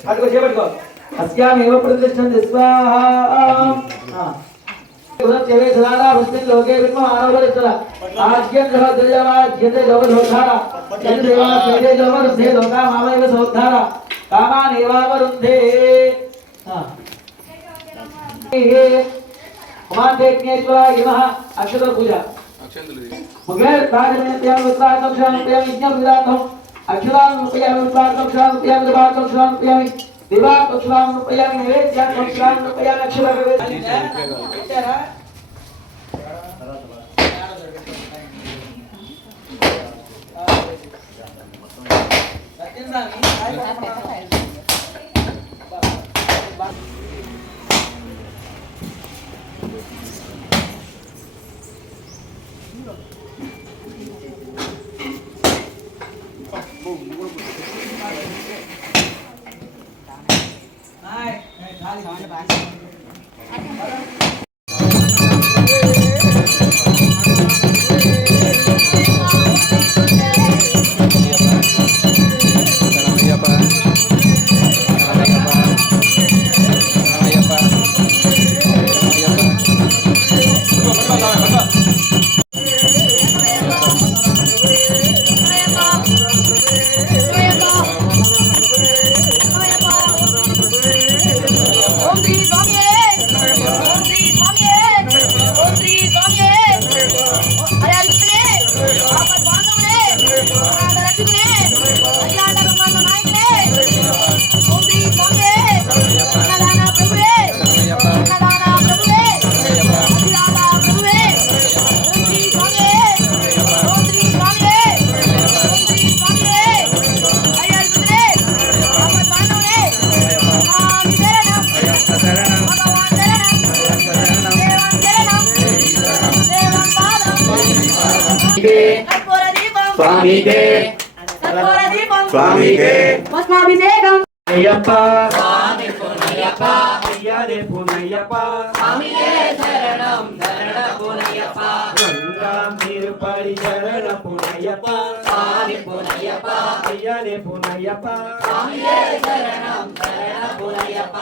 పట్టుకో చేపట్టుకో అస్యామేవ ప్రతిష్టంతి స్వాహా గుణచేవే సదారా వస్తిన్ లోకే విద్మ ఆనవరిస్తల ఆజ్యం సహద్రయమా జ్యతే లోకధోధార చంద్రేవా సేదే లోకరుద్ధే లోకా మామేవ సోద్ధార కామానేవావరుద్ధే ఉమాదేజ్ఞేశ్వరాయ నమః అక్షత పూజ ముగేర్ రాజమేత్యాం ఉత్రాతం శాంత్యాం యజ్ఞం విరాతం అక్షరాం రూపయామి ఉత్రాతం శాంత్యాం విరాతం శాంత్యామి దివాతం రూపయామి నివేద్యాం రూపయామి అక్షర వివేద్యారా స్వామికే స్వామికే భస్మాభిషేకం అయ్యప్ప స్వామి పునయ్యప్ప అయ్యనే పునయ్యప్ప స్వామియే శరణం శరణ పునయ్యప్ప గంగాం తిరుపడి శరణ పునయ్యప్ప స్వామి పునయ్యప్ప అయ్యనే పునయ్యప్ప స్వామియే శరణం శరణ పునయ్యప్ప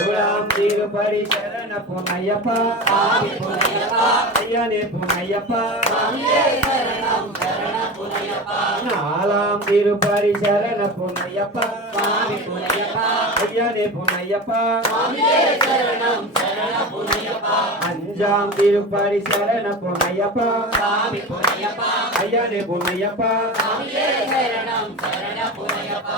ఓరాం తిరుపడి శరణ పునయ్యప్ప స్వామి పునయ్యప్ప అయ్యనే పునయ్యప్ప స్వామియే శరణం శరణ పునయ్యప్ప నాలాం తిరుపడి శరణ పునయ్యప్ప స్వామి పునయ్యప్ప అయ్యనే పునయ్యప్ప స్వామియే శరణం శరణ పునయ్యప్ప అంజాం తిరుపడి శరణ పునయ్యప్ప స్వామి పునయ్యప్ప అయ్యనే పునయ్యప్ప స్వామియే శరణం శరణ పునయ్యప్ప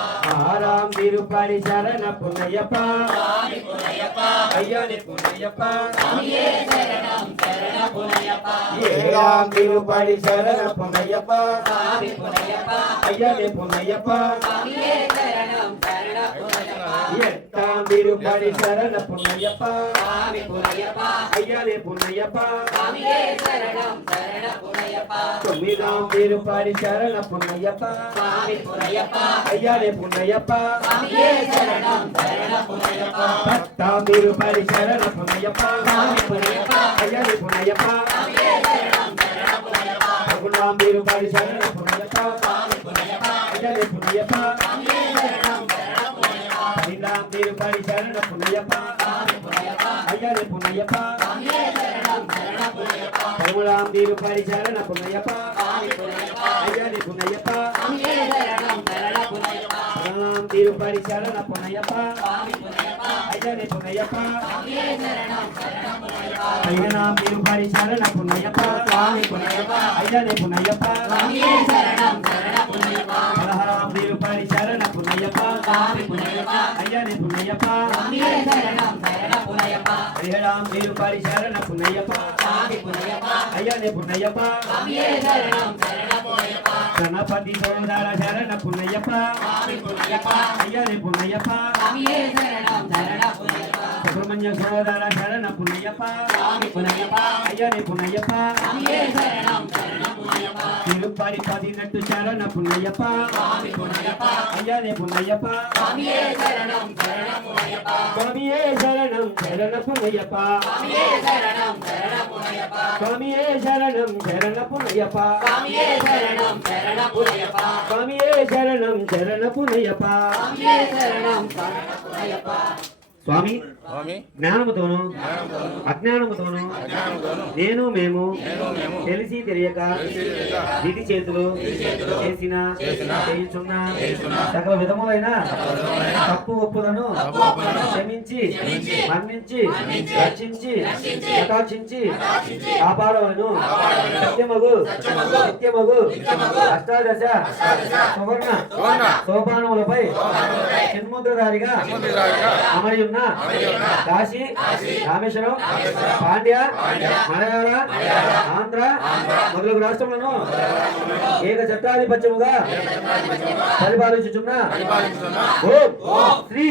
ఆరాం తిరుపడి శరణ పునయ్యప్ప స్వామి పునయ్యప్ప అయ్యనే పునయ్యప్ప స్వామియే శరణం శరణ పునయ్యప్ప ఏరాం తిరుపడి శరణ పునయ్యప్ప స్వామి పునయ్యప్ప అయ్యనే పునయ్యప్ప స్వామియే శరణం శరణ పునయ్యప్ప ఎట్టాం తిరుపడి శరణ పునయ్యప్ప స్వామి పునయ్యప్ప అయ్యనే పునయ్యప్ప స్వామియే శరణం శరణ పునయ్యప్ప తొమ్మిదాం తిరుపడి శరణ పునయ్యప్ప స్వామి పునయ్యప్ప అయ్యనే పునయ్యప్ప స్వామియే శరణం శరణ పునయ్యప్ప పట్టాం తిరుపడి శరణ పునయ్యప్ప స్వామి పునయ్యప్ప అయ్యనే పునయ్యప్ప స్వామియే శరణం శరణ పునయ్యప్ప పగులాం తిరుపడి శరణ పునయ్యప్ప స్వామి పునయ్యప్ప అయ్యనే పునయ్యప్ప స్వామియే శరణం శరణ పునయ్యప్ప పదిలాం తిరుపడి శరణ పునయ్యప్ప స్వామి పునయ్యప్ప అయ్యనే పునయ్యప్ప స్వామియే శరణం శరణ పునయ్యప్ప పదమూడాం తిరుపడి శరణ పునయ్యప్ప స్వామి పునయ్యప్ప అయ్యనే పునయ్యప్ప స్వామియే శరణం శరణ పునయ్యప్ప పదనాం తిరుపడి శరణ పునయ్యప్ప స్వామి పునయ్యప్ప అయ్యనే పునయ్యప్ప స్వామియే శరణం శరణ పునయ్యప్ప పదిహేనాం తిరుపడి శరణ పునయ్యప్ప స్వామి పునయ్యప్ప అయ్యనే పునయ్యప్ప స్వామియే శరణం శరణ పునయ్యప్ప పదహారాం తిరుపడి శరణ పునయ్యప్ప స్వామి పునయ్యప్ప అయ్యనే పునయ్యప్ప స్వామియే శరణం శరణ పునయ్యప్ప పదిహేడాం తిరుపడి శరణ పునయ్యప్ప స్వామి పునయ్యప్ప అయ్యనే పునయ్యప్ప స్వామియే శరణం శరణ పునయ్యప్ప గణపతి సోదర శరణ పునయ్యప్ప స్వామి పునయ్యప్ప అయ్యనే పునయ్యప్ప స్వామియే శరణం శరణ పునయ్యప్ప సుబ్రహ్మణ్య సోదర శరణ పునయ్యప్ప స్వామి పునయ్యప్ప అయ్యనే పునయ్యప్ప స్వామియే శరణం శరణ పునయ్యప్ప తిరుపతి పదినట్టు శరణ పునయ్యప్ప స్వామి పునయ్యప్ప అయ్యనే పునయ్యప్ప స్వామియే శరణం శరణ పునయ్యప్ప స్వామియే శరణం శరణ పునయ్యప్ప స్వామియే శరణం శరణ పునయ్యప్ప స్వామియే శరణం శరణపునయ్యప్ప స్వామియే శరణం శరణపునయ్యప్ప స్వామియే శరణం శరణపునయ్యప్ప స్వామియే శరణం శరణపునయ్యప్ప స్వామి స్వామి జ్ఞానముతోను అజ్ఞానముతోను నేను మేము తెలిసి తెలియక విధి చేతులు చేసిన చేయుచున్న సకల విధములైన తప్పు ఒప్పులను క్షమించి మన్నించి రక్షించి కటాక్షించి కాపాడవలను సత్యమగు నిత్యమగు అష్టాదశ సువర్ణ సోపానములపై చిన్ముద్రధారిగా అమరి ఉన్న కాశీ రామేశ్వరం పాండ్య మలయాళ ఆంధ్ర మొదలగు రాష్ట్రములను ఏక చట్టాధిపత్యముగా పరిపాలించుచున్న ఓం శ్రీ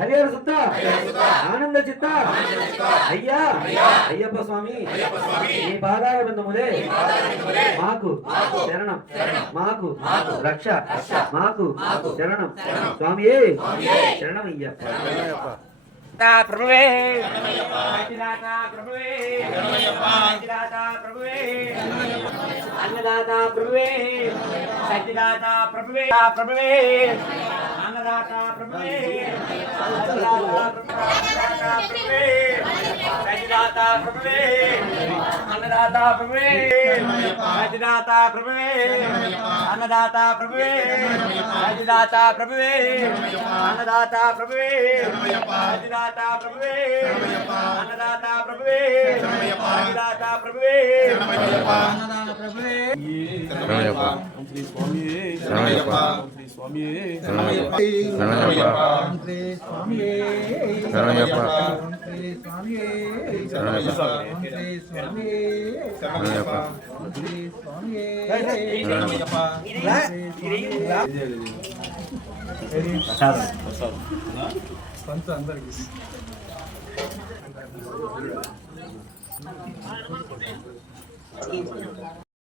హరిహర సుత్త ఆనంద చిత్త అయ్యా అయ్యప్ప స్వామి ఈ పాదాల బిందములే మాకు శరణం మాకు రక్ష మాకు శరణం స్వామియే శరణం అయ్యప్ప ప్రభువే ప్రభువే ప్రభువే అన్నదాత ప్రభువే సత్యదాత ప్రభువే ప్రభువే అన్నదాత ప్రభువే సత్యదాత ప్రభువే అన్నదాత ప్రభువే సత్యదాత ప్రభువే అన్నదాత ప్రభువే సత్యదాత ప్రభువే అన్నదాత ప్రభువే సత్యదాత ప్రభువే అన్నదాత ప్రభువే సత్యదాత ప్రభువే అన్నదాత ప్రభువే శరణయ్యప్ప శ్రీ స్వామి శరణయ్యప్ప శ్రీ స్వామి శరణయ్యప్ప శ్రీ స్వామి శరణయ్యప్ప శ్రీ స్వామి శరణయ్యప్ప శ్రీ స్వామి శరణయ్యప్ప శ్రీ స్వామి సంత అందరికి